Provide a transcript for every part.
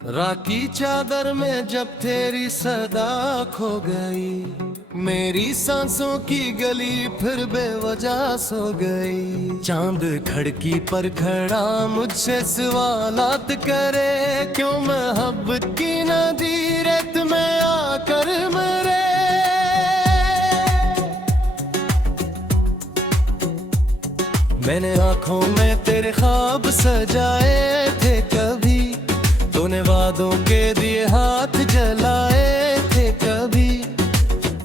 राखी चादर में जब तेरी सदा खो गई, मेरी सांसों की गली फिर बेवजह सो गई। चांद खड़की पर खड़ा मुझसे सवालात करे, क्यों मोहब्बत की नदी रेत में आकर मरे। मैंने आंखों में तेरे ख्वाब सजाए थे, कभी तूने वादों के दिए हाथ जलाए थे, कभी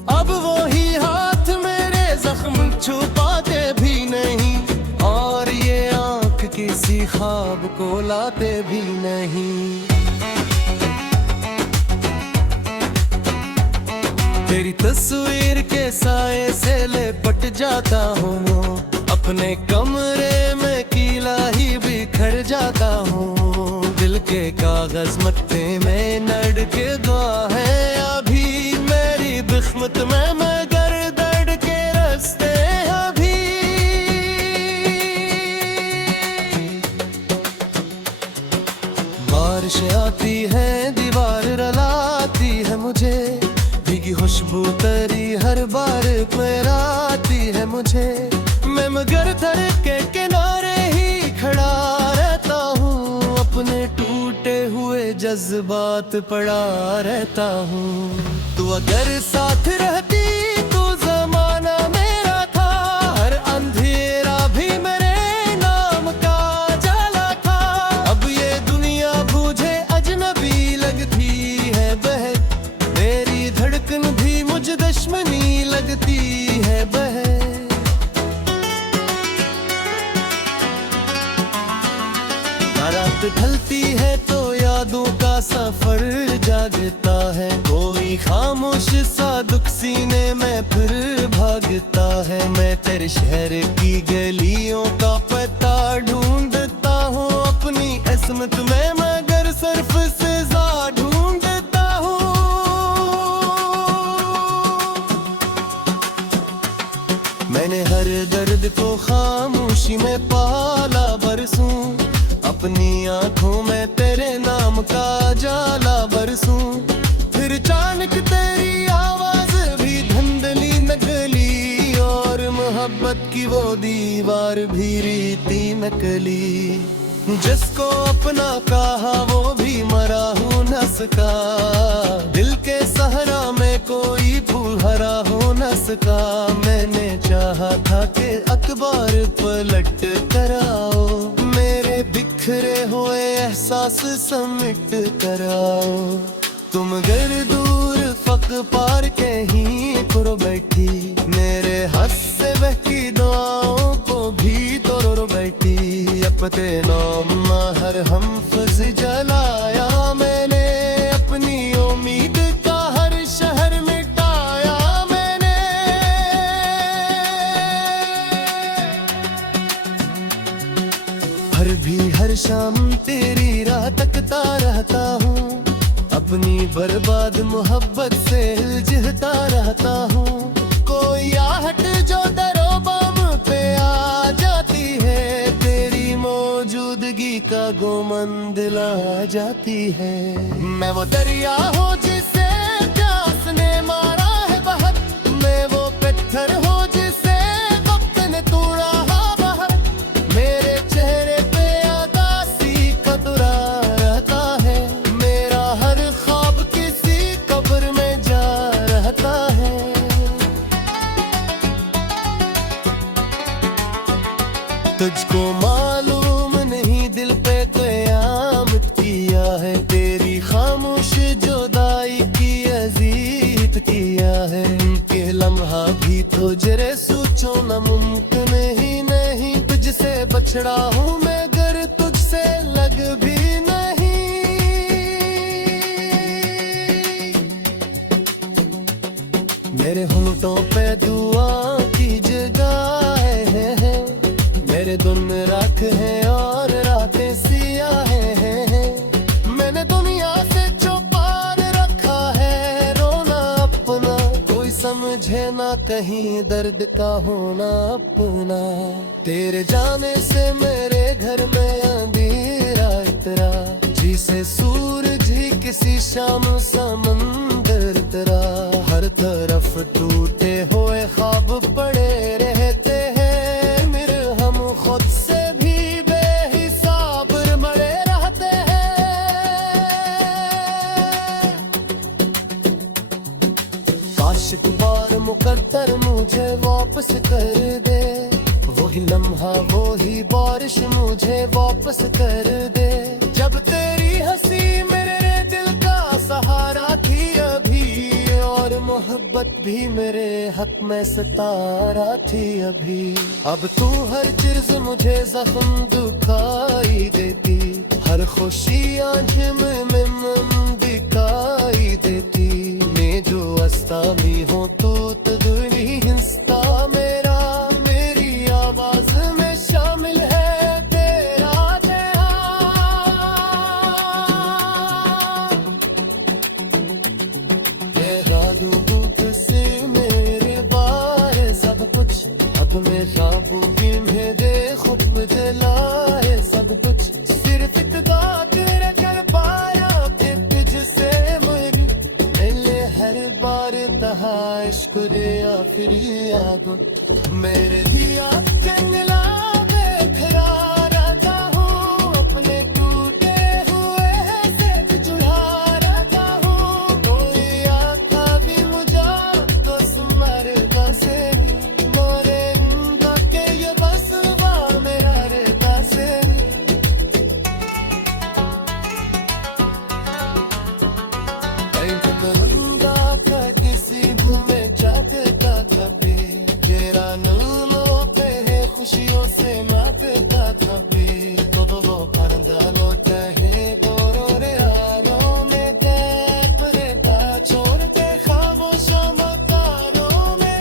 अब वो ही हाथ मेरे जख्म छुपाते भी नहीं, और ये आंख किसी ख्वाब को लाते भी नहीं। तेरी तस्वीर के साए से लिपट जाता हूँ, अपने कमरे में कीला ही बिखर जाता हूँ। दिल के कागज मत्ते में नड़ के दुआ है अभी, मेरी बिस्मत में मगर दर्द के रास्ते अभी। बारिश आती है दीवार रलाती है मुझे, भीगी खुशबू तेरी हर बार मेराती है मुझे। मैं मगर दर के किनारे ही खड़ा रहता हूँ, अपने टूटे हुए जज्बात पड़ा रहता हूँ। तू अगर साथ रहती तो जमाना मेरा था, हर अंधेरा भी मेरे नाम का जाला था। अब ये दुनिया मुझे अजनबी लगती है बहन, मेरी धड़कन भी मुझे दुश्मनी लगती है बहन। रात ढलती है तो यादों का सफर जागता है, कोई खामोश सा दुख सीने में फिर भागता है। मैं तेरे शहर की गलियों का पता ढूंढता हूँ, अपनी किस्मत में मगर सर्फ से जा ढूंढता हूँ। मैंने हर दर्द को खामोशी में पाला बरसूं, अपनी आंखों में तेरे नाम का जाला बरसूं। फिर अचानक तेरी आवाज भी धुंधली नकली, और मोहब्बत की वो दीवार भी रीति नकली। जिसको अपना कहा वो भी मरा हूँ न सका, दिल के सहरा में कोई फूल हरा हो न सका। मैंने चाहा था कि अखबार पलट कर आओ, मेरे बिखरे हुए एहसास समिट कर आओ। तुम घर दूर फक पार के ही करो बैठी, मेरे हंस से बहकी दुआओं को भी तो रो बैठी। अपने नाम हर हम फज जलाया मैंने, अपनी उम्मीद का हर शहर मिटाया मैंने। हर शाम तेरी राह तकता रहता हूँ, अपनी बर्बाद मोहब्बत से हिलता रहता हूँ। कोई आहट जो दरो बम पे आ जाती है, तेरी मौजूदगी का गुमान दिला जाती है। मैं वो दरिया हूँ जिसे प्यास ने मारा है बहुत, मैं वो पत्थर हूँ जिसे वक्त ने तोड़ा बाहर। मेरे चेहरे पे आगासी कतरा रहता है, मेरा हर ख्वाब किसी कब्र में जा रहता है। तुझको मालूम नहीं दिल पे क़यामत किया है, तेरी खामोश जुदाई की अजीत किया है। के लम्हा भी तो जरे सोचो न मुमकिन ही नहीं, तुझसे बछड़ा हूँ मैं गर तुझसे लग भी नहीं। मेरे होंठों पे दुआ की जगह है, मेरे दिन राख है और रातें सियाह हैं। मैंने दुनिया से चौपान रखा है, रोना अपना कोई समझे ना कहीं दर्द का होना अपना। तेरे जाने से मेरे घर में अंधेरा इतरा, जिसे सूरज शाम समंदर तेरा, हर तरफ टूटे हुए ख्वाब पड़े रहते हैं, मेरे हम खुद से भी बेहिसाब मरे रहते हैं। काश एक बार मुकद्दर मुझे वापस कर दे, वही लम्हा वही बारिश मुझे वापस कर दे, जब तेरी हंसी मेरे दिल का सहारा थी अभी, और मोहब्बत भी मेरे हक में सितारा थी अभी। अब तू हर चीज मुझे जख्म दुखाई देती, हर खुशी आंख में दिखाई देती, मैं जो अस्ता भी हूँ तो तदरी हिस्सा मेरा, मेरी आवाज में शामिल है तेरा ध्यान। तेरा दूध से मेरे बारे सब कुछ, अब मेरा भी मेरे खुद जलाए सब कुछ, सिर्फ इतना तेरे कर पाया कि तुझसे मेरी मिले हर बार तहा शुक्रिया फिर याद मेरे दिया जंगला बेखरा रहता हूँ, अपने टूटे हुए से चुरा रहता हूँ, कोई आता भी मुझे तो सुमर बसे मोरे के ये बस वाह मेरा रहता से। किसी में चाहते था कभी तेरा नाम होते है खुशियों से मारता कभी, तो वो परंदा लौटा है दोरो रे आरों में तैर परे पा छोड़ते खामोश मकानों में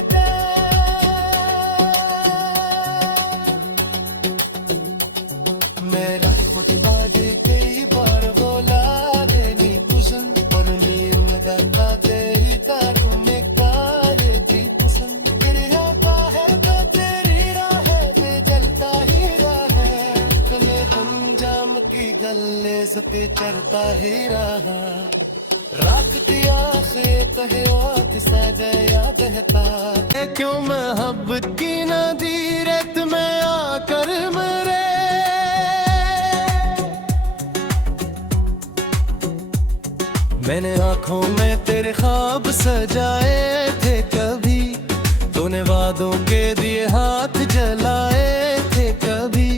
मेरा खुद आगे कई बार बोला देनी पसंद, पर नीर लगाता तेरी कारों में काले थी पसंद, तेरे होता है तो तेरी राह पे जलता ही रहा, गले अंजाम की गले पे चढ़ता ही रहा, रात दिया खेत है और सजाया बहता, क्यों मोहब्बत की नदी रेत में आकर मरे। मैंने आंखों में तेरे ख्वाब सजाए थे कभी, तूने वादों के दिए हाथ जलाए थे कभी,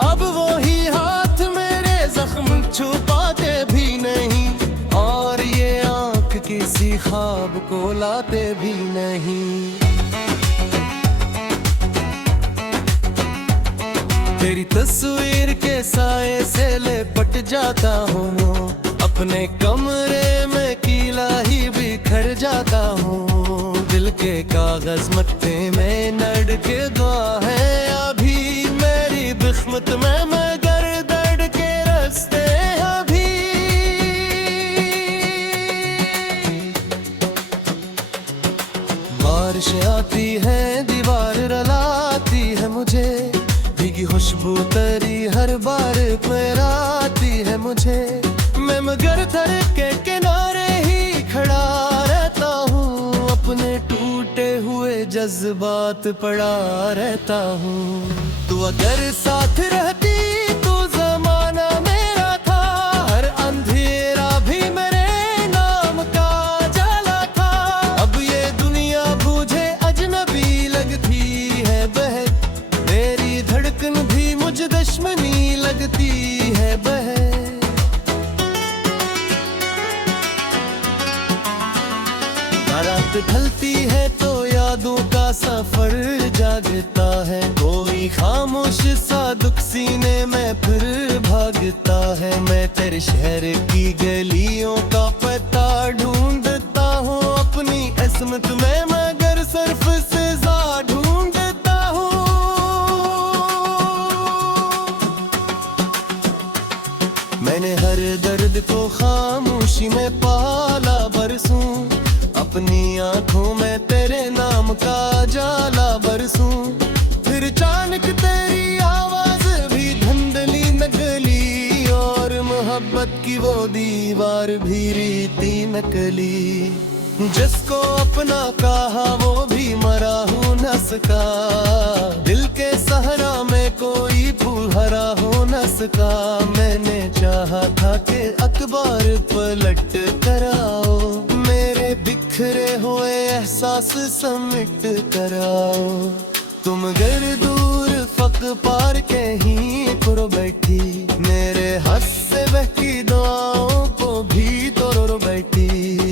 अब वो ही हाथ मेरे जख्म छुपाते भी नहीं, और ये आंख किसी ख्वाब को लाते भी नहीं। तेरी तस्वीर के साए से लिपट जाता हूँ, अपने कमरे में कीला ही बिखर जाता हूँ, दिल के कागज मत्थे में नड़ के दुआ है अभी, मेरी बिस्मत में मगर दर्द के रास्ते अभी। बारिश आती है दीवार रलाती है मुझे, भीगी खुशबू तेरी हर बार मेराती है मुझे, मैं मगर सड़क के किनारे ही खड़ा रहता हूँ, अपने टूटे हुए जज्बात पड़ा रहता हूँ। तू अगर साथ रहती तो जमाना मेरा था, हर अंधेरा भी मेरे नाम का जाला था, अब ये दुनिया मुझे अजनबी लगती है बहन, मेरी धड़कन भी मुझे दुश्मनी लगती है बहन। रात ढलती है तो यादों का सफर जागता है, कोई खामोश सा दुख सीने में फिर भागता है, मैं तेरे शहर की गलियों का पता ढूंढता हूँ, अपनी किस्मत में मगर सिर्फ सजा ढूंढता हूँ। मैंने हर दर्द को खामोशी में पाला बरसूं, अपनी आंखों में तेरे नाम का जाला बरसूं, फिर अचानक तेरी आवाज भी धुंधली नगली, और मोहब्बत की की वो दीवार भी रीति नकली। जिसको अपना कहा वो भी मरा हूँ न सका, दिल के सहरा में कोई फूल हरा हो न सका। मैंने चाहा था कि अखबार पलट कर आओ, मेरे बिखरे हुए एहसास समेट कर आओ। तुम घर दूर फक पार कहीं करो बैठी, मेरे हंसे बहकी दुआओं को भी तोड़ बैठी।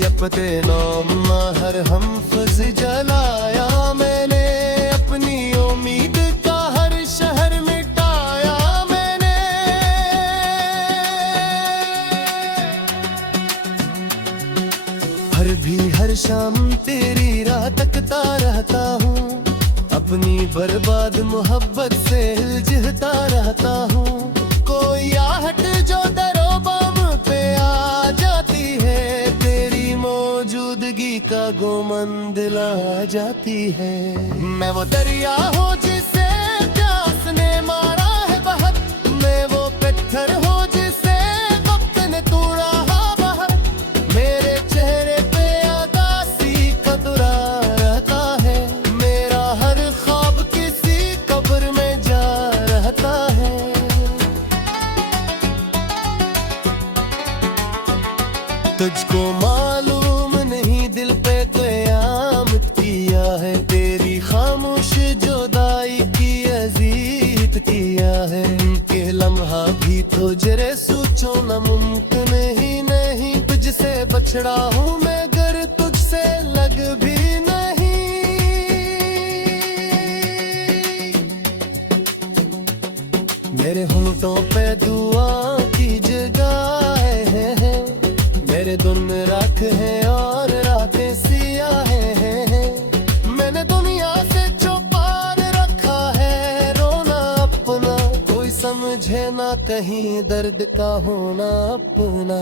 अपने नाम हर हम फज जलाया मैंने, अपनी उम्मीद का हर शहर मिटाया मैंने। हर शाम तेरी राह तकता रहता हूँ, अपनी बर्बाद मोहब्बत से हिलता रहता हूँ। कोई आहट जो दरो बम पे आ जाती है, तेरी मौजूदगी का गुमान दिला जाती है। मैं वो दरिया हूँ जिसे प्यास ने मारा है बहुत, मैं वो पत्थर हूँ जिसे वक्त ने तोड़ा बाहर। मेरे चेहरे पे उदासी का दुरा रहता है, मेरा हर ख्वाब किसी कब्र में जा रहता है। तुझको मालूम नहीं दिल पे क़यामत किया है, तेरी खामोश जुदाई की अज़ीत किया है। के लम्हा भी तो जरे सोचो ना मुमकिन ही नहीं, तुझसे बछड़ा हूँ मैं गर तुझसे लग भी नहीं। मेरे होंठों पे दुआ की जगह है, मेरे दिन रात है और रातें सियाह हैं। मैंने दुनिया से चौपार रखा है रोना अपना, कोई समझे ना कहीं दर्द का होना अपना।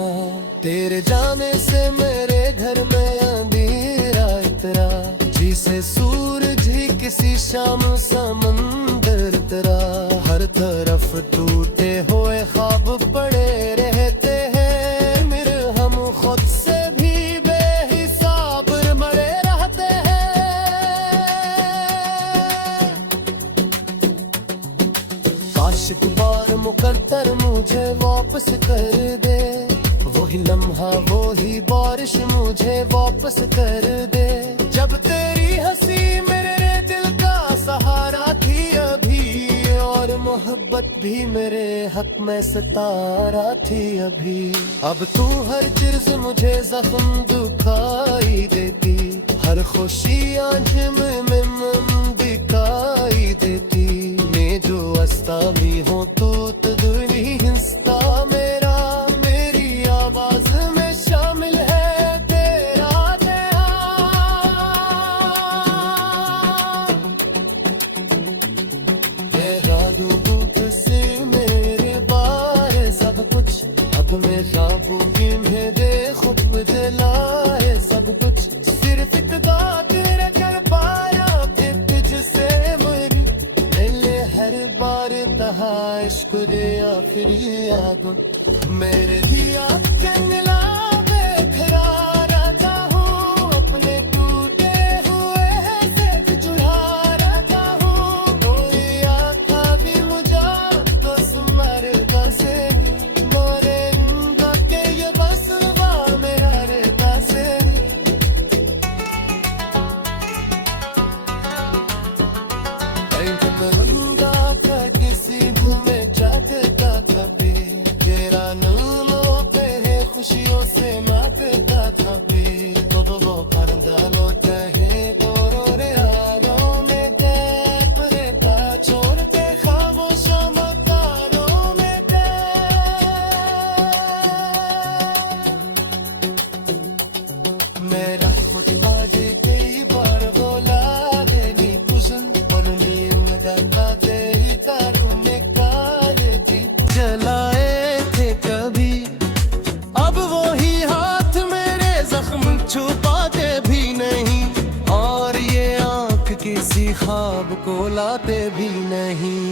तेरे जाने से मेरे घर में अंधेरा इतरा, जिसे सूरज ही किसी शाम समंदर तरा। हर तरफ टूटे हुए ख्वाब पड़े रहते हैं, मेरे हम खुद से भी बेहिसाब मरे रहते हैं। काश बार मुकद्दर मुझे वापस कर दे, वही लम्हा वही बारिश मुझे वापस कर दे। जब तेरी हंसी मेरे दिल का सहारा थी अभी, और मोहब्बत भी मेरे हक में सितारा थी अभी। अब तू हर चीज मुझे जख्म दुखाई देती, हर खुशी आंख में दिखाई देती। मैं जो अस्तामी हूँ तू तो दुनी हिस्सा मेरा, मेरी आवाज में शामिल है तेरा ध्यान। तेरा दुख से मेरे बारे सब कुछ, अब मेरा बुकिन है दे खुद दिलाए सब कुछ। सिर्फ इतना तेरे कर पाया कि तुझसे मेरी मिले हर बार तहा इश्क दिया फिर याद। मेरे दिया जंगला बेखरा रहता हूँ, अपने टूटे हुए से चुरा रहता हूँ। कोई आका भी मुझा तो सुमर बसे, मोरेंगा के ये बसवा मेरा रहता से। करूँगा क्या किसी में चाहता कभी, तेरा नूनों पे है खुशियों से मातता कभी। तो वो पर्दा लो चाहे तो रो रे आरों में कैप रे बात छोड़ के खामोश मकानों में मेरा खुद बाजे कई बार बोला देनी कुशन, और नींद लगाते ही तारों में काले थी। जलाए थे कभी अब वो ही हाथ मेरे जख्म छुपाते भी नहीं, और ये आंख किसी ख्वाब को लाते भी नहीं।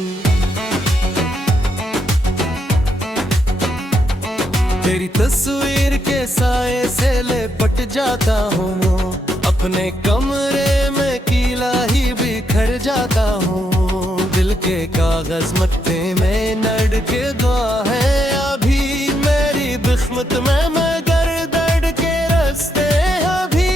तेरी तस्वीर के साए से लिपट जाता हूँ, अपने कमरे में कीला ही बिखर जाता हूँ। दिल के कागज मत्थे में नड़ के दुआ है अभी, मेरी बिस्मत में मगर दर्द के रास्ते अभी।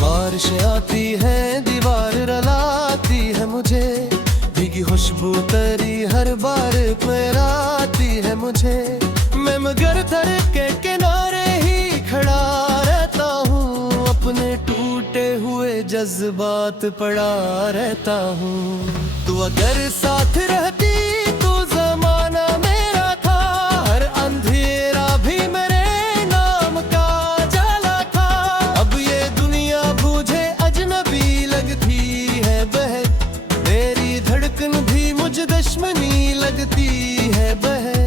बारिश आती है दीवार रलाती है मुझे, भीगी खुशबू तेरी हर बार पहराती है मुझे। मैं मगर सड़क के किनारे ही खड़ा रहता हूँ, अपने टूटे हुए जज्बात पड़ा रहता हूँ। तू अगर साथ रहती तो जमाना मेरा था, हर अंधेरा भी मेरे नाम का जाला था। अब ये दुनिया मुझे अजनबी लगती है बहन, मेरी धड़कन भी मुझे दुश्मनी लगती है बहन।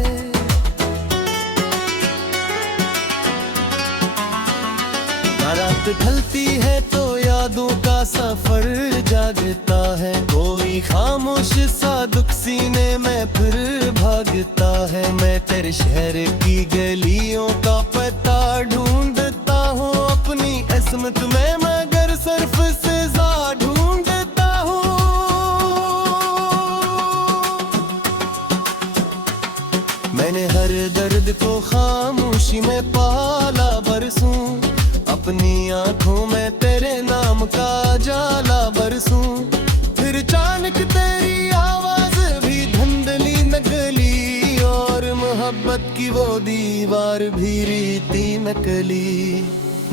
रात ढलती है तो यादों का सफर जागता है, कोई खामोश सा दुख सीने में फिर भागता है। मैं तेरे शहर की गलियों का पता ढूंढता हूँ, अपनी किस्मत में मगर सिर्फ सजा ढूंढता हूँ। मैंने हर दर्द को खामोशी में पाला बरसूं, अपनी आंखों में तेरे नाम का जाला बरसूं। फिर अचानक तेरी आवाज भी धुंधली नकली, और मोहब्बत की वो दीवार भी रीति नकली।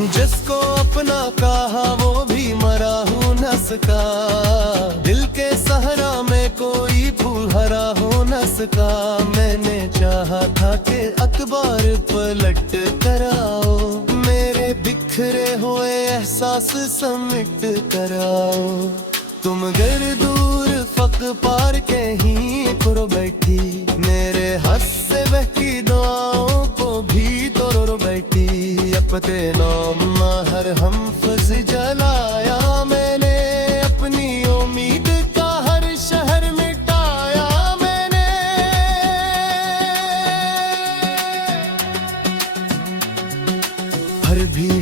जिसको अपना कहा वो भी मरा हूँ न सका, दिल के सहरा में कोई फूल हरा हो न सका। मैंने चाहा था कि अखबार पलट कर आओ, मेरे बिखरे हुए एहसास समिट कर आओ। तुम घर दूर फक पार कहीं करो बैठी, मेरे हंसे बहकी दुआओं को भी तोड़ बैठी। अपने नाम हर हम फज जलाया मैंने, अपनी उम्मीद का हर शहर मिटाया मैंने।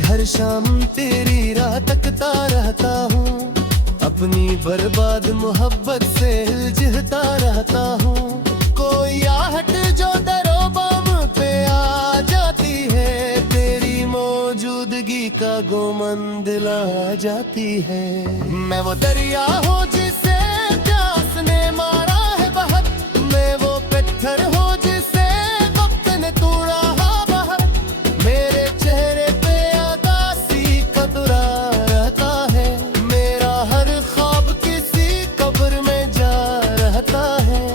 हर शाम तेरी राह तकता रहता हूँ, अपनी बर्बाद मोहब्बत से हिलजता रहता हूँ। कोई आहट जो दरो बम पे आ जाती है, तेरी मौजूदगी का गुमान दिला जाती है। मैं वो दरिया हूँ जिसे प्यास ने मारा है बहुत, मैं वो पत्थर हूँ जिसे वक्त ने तोड़ा बाहर। मेरे चेहरे पे उदासी कतरा रहता है, मेरा हर ख्वाब किसी कब्र में जा रहता है।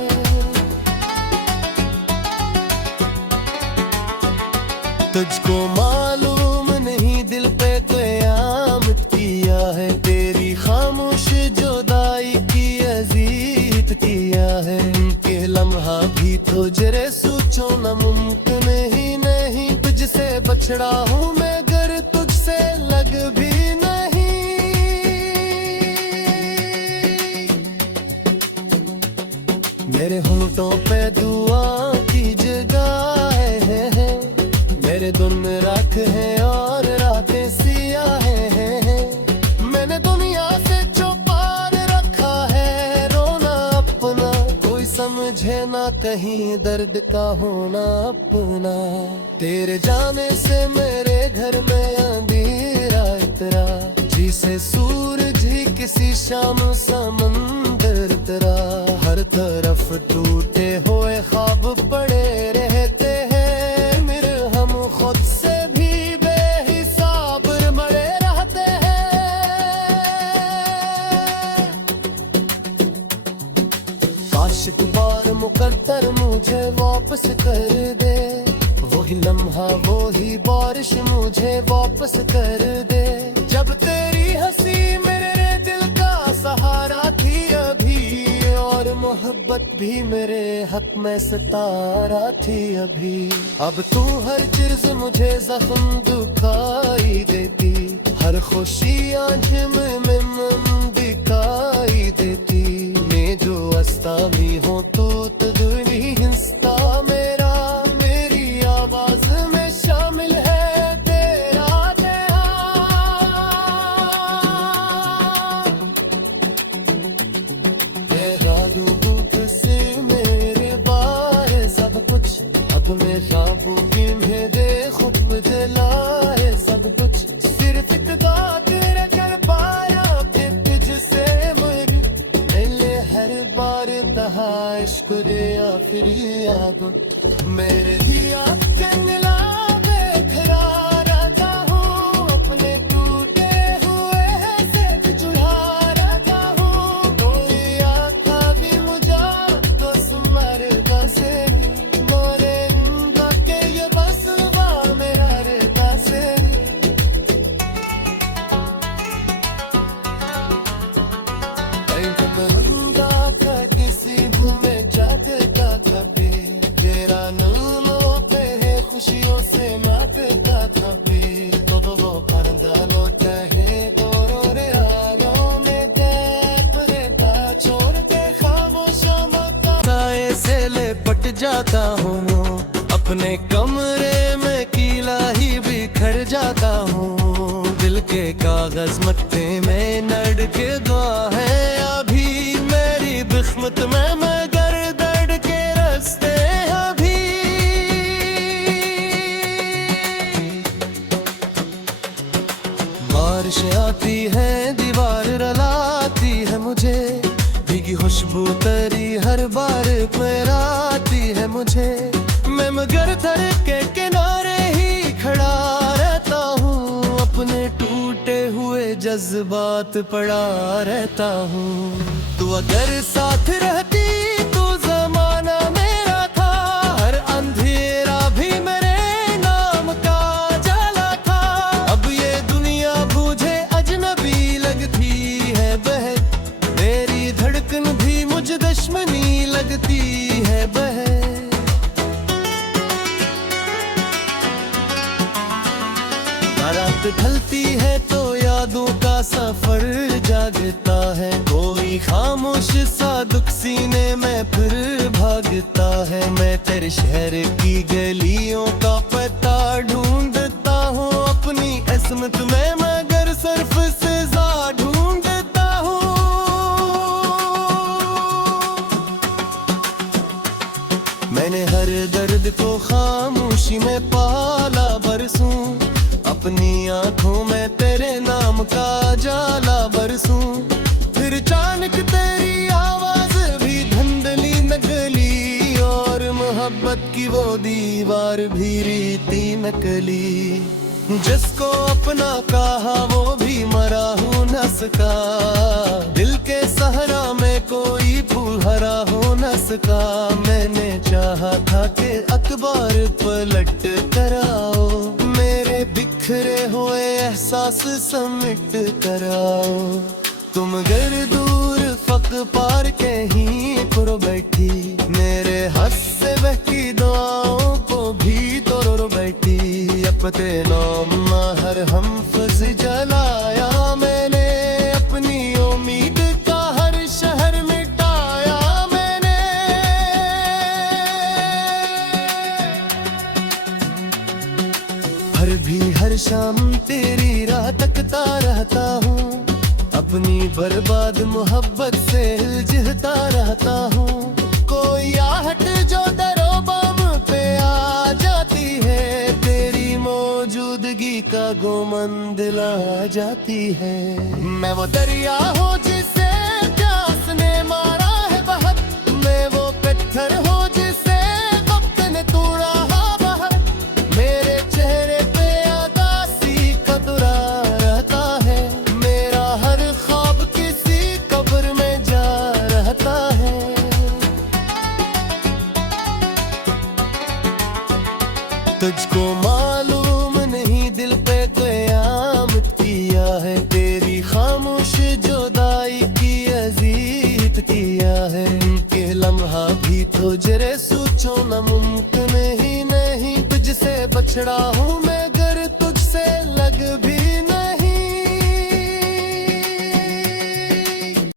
तुझको मालूम नहीं दिल पे क़यामत किया है, तेरी खामोश जुदाई की अज़ीत किया है। के लम्हा भी तो जरे सोचो न मुमकिन ही नहीं, तुझसे बछड़ा हूँ मैं गर तुझसे लग भी नहीं। मेरे होंठों पे दुआ की जगह है, मेरे दिन रात है और रातें सियाह हैं। मैंने दुनिया से चौपार रखा है रोना अपना, कोई समझे ना कहीं दर्द का होना अपना। तेरे जाने से मेरे घर में अंधेरा इतरा, जिसे सूरज ही किसी शाम समंदर तरा। हर तरफ टूटे हुए ख्वाब पड़े रहते हैं, मेरे हम खुद से भी बेहिसाब मरे रहते हैं। काश एक बार मुकद्दर मुझे वापस कर दे, वही लम्हा वही बारिश मुझे वापस कर दे। जब तेरी हंसी मेरे दिल का सहारा थी अभी, और मोहब्बत भी मेरे हक में सितारा थी अभी। अब तू हर चीज मुझे जख्म दुखाई देती, हर खुशी आंख में दिखाई देती। मैं जो अस्ता भी हो तो तदरी हिस्सा मेरा, मेरी आवाज में शामिल है तेरा ध्यान। तेरा दूध से मेरे बारे सब कुछ, अब मेरा बुकिंग है दे खुद जलाए सब कुछ। सिर्फ इतना तेरे कर पाया कि तुझसे मुझे मिले हर बार तहा इश्क दिया फिर याद मेरे दिया जंगला बेखरा रहता हूँ, अपने टूटे हुए से चुरा रहता हूँ। कोई आका भी मुझा तो सुमर बसे मोरे के ये बसवा मेरा रहता से। किसी में चाहते का कभी तेरा नामों पे है खुशियों से माते का कभी तो वो पर्दा लो चाहे तो रो रे आरों में गैप रहता छोड़ते खामोशा मत से लिपट जाता हूँ, अपने कमरे में कीला ही बिखर जाता हूँ। दिल के कागज मत्थे में नड़ के दुआ है अभी मेरी बिस्मत में मगर दर्द के रास्ते अभी। बारिश आती है दीवार रलाती है मुझे, भीगी खुशबू तेरी हर बार मेराती है मुझे। मैं मगर दर के किनारे ही खड़ा रहता हूँ, अपने टूटे हुए जज्बात पड़ा रहता हूँ। तू अगर साथ रहती तो जमाना मेरा था, हर अंधेरा भी मेरे नाम का जाला था। अब ये दुनिया मुझे अजनबी लगती है बहन, मेरी धड़कन भी मुझे दुश्मनी लगती है बहन। रात ढलती है तो यादों का सफर जागता है, कोई खामोश सा दुख सीने में फिर भागता है। मैं तेरे शहर की गलियों का पता ढूंढता हूँ, अपनी किस्मत में मगर सिर्फ सजा ढूंढता हूँ। मैंने हर दर्द को खामोशी में पाला बरसूं, अपनी आंखों में तेरे नाम का जाला बरसूं। फिर अचानक तेरी आवाज भी धंधली नकली और मोहब्बत की वो दीवार भी रीति नकली। जिसको अपना कहा वो भी मरा हूँ न सका, दिल के सहरा में कोई फूल हरा हो न सका। मैंने चाहा था कि अखबार पलट कराओ, मेरे बिखरे हुए एहसास समिट कराओ। तुम घर दूर फक पार कहीं पर बैठी, मेरे हंस से बहकी दुआओं को भी तोड़ बैठी। अपने नाम हर हम फज जलाया मैंने, अपनी उम्मीद का हर शहर मिटाया मैंने। हर शाम तेरी राह तकता रहता हूँ, अपनी बर्बाद मोहब्बत से हिलजता रहता हूँ। कोई आहट जो दरो बम पे आ जाती है, तेरी मौजूदगी का गुमान दिला जाती है। मैं वो दरिया हूँ जिसे प्यास ने मारा है बहुत, मैं वो पत्थर हूँ जिसे वक्त ने तोड़ा है बहुत। मेरे चेहरे पे आकाशी कतरा रहता है, मेरा हर ख्वाब किसी कब्र में जा रहता है। तुझको मालूम नहीं दिल पे क़यामत किया है, तेरी खामोश जुदाई की अज़ीत किया है। के लम्हा भी तो जरे सोचो ना मुमकिन ही नहीं, तुझसे बछड़ा हूँ